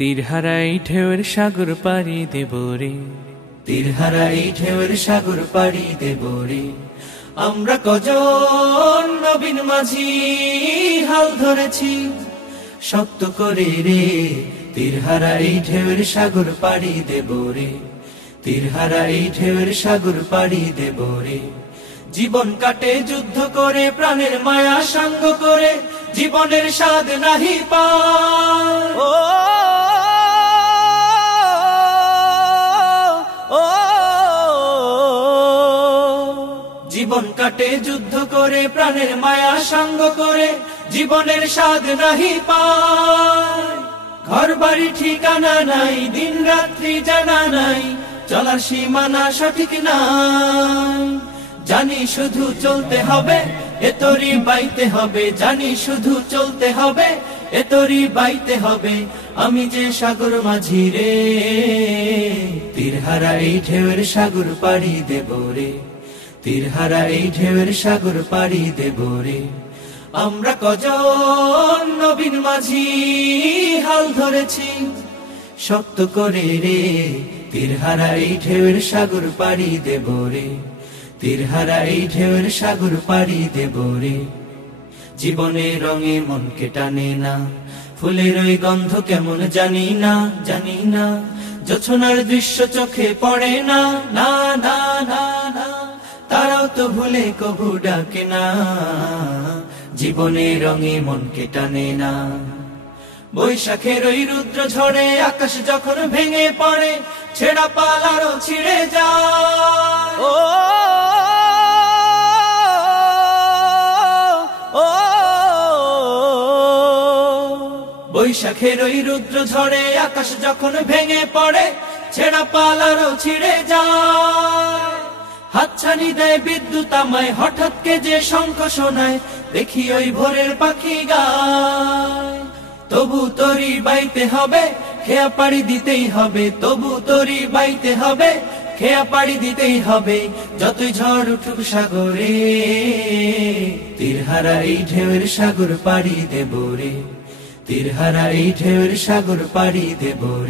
তীরহারা এই ঢেউয়ের সাগর পাড়ি দেব রে, তীরহারা এই ঢেউয়ের সাগর পাড়ি দেব রে। আমরা কজন নবীন মাঝি হাল ধরেছি শক্ত করে রে, তীরহারা এই ঢেউয়ের সাগর পাড়ি দেব রে, তীরহারা এই ঢেউয়ের সাগর পাড়ি দেব রে। জীবন কাটে যুদ্ধ করে, প্রাণের মায়া সাঙ্গ করে, জীবনের স্বাদ নাহি পায়। ও জীবন কাটে যুদ্ধ করে, প্রাণের মায়া সাঙ্গ করে, জীবনের স্বাদ নাহি পায়। ঘর বাড়ি ঠিকানা নাই, দিন রাত্রি জানা নাই, চলার সীমানা সঠিক নাই। জানি শুধু চলতে হবে, এতরি বাইতে হবে, জানি শুধু চলতে হবে, এতরি বাইতে হবে। আমি যে সাগর মাঝি রে, তীরহারা এই ঢেউয়ের সাগর পাড়ি দেব রে, তীরহারা এই ঢেউয়ের সাগর পাড়ি দেব রে। আমরা কজন নবীন মাঝি হাল ধরেছি শক্ত করে রে, তীরহারা এই ঢেউয়ের সাগর পাড়ি দেব রে, তীরহারা এই ঢেউয়ের সাগর পাড়ি দেব রে। জীবনের রঙে মনকে টানে না, ফুলের ওই গন্ধ কেমন জানি না, জানি না, জোছনার দৃশ্য চোখে পড়ে না, না না না না, তারাও তো ভুলে কবু ডাকে না। জীবনের রঙে মনকে টানে না, বৈশাখের ওই রুদ্র ঝড়ে আকাশ যখন ভেঙে পড়ে, ছেঁড়া পাল আরো ছিঁড়ে যায়। ও বৈশাখের ওই রুদ্র ঝড়ে আকাশ যখন ভেঙে পড়ে, ছেঁড়া পাল আরো ছিঁড়ে যায়। হাতছানি দেয় বিদ্যুৎ আমায়, হঠাৎ কে যে শঙ্খ শোনায়, দেখি ওই ভোরের পাখি গায়। তবু তরি বাইতে হবে, খেয়া পাড়ি দিতেই হবে, তবু তরি বাইতে হবে, খেয়া পাড়ি দিতেই হবে, যতই ঝড় উঠুক সাগরে, তীরহারা এই ঢেউয়ের সাগর পাড়ি দেব রে, তীরহারা এই ঢেউয়ের সাগর পাড়ি দেব রে।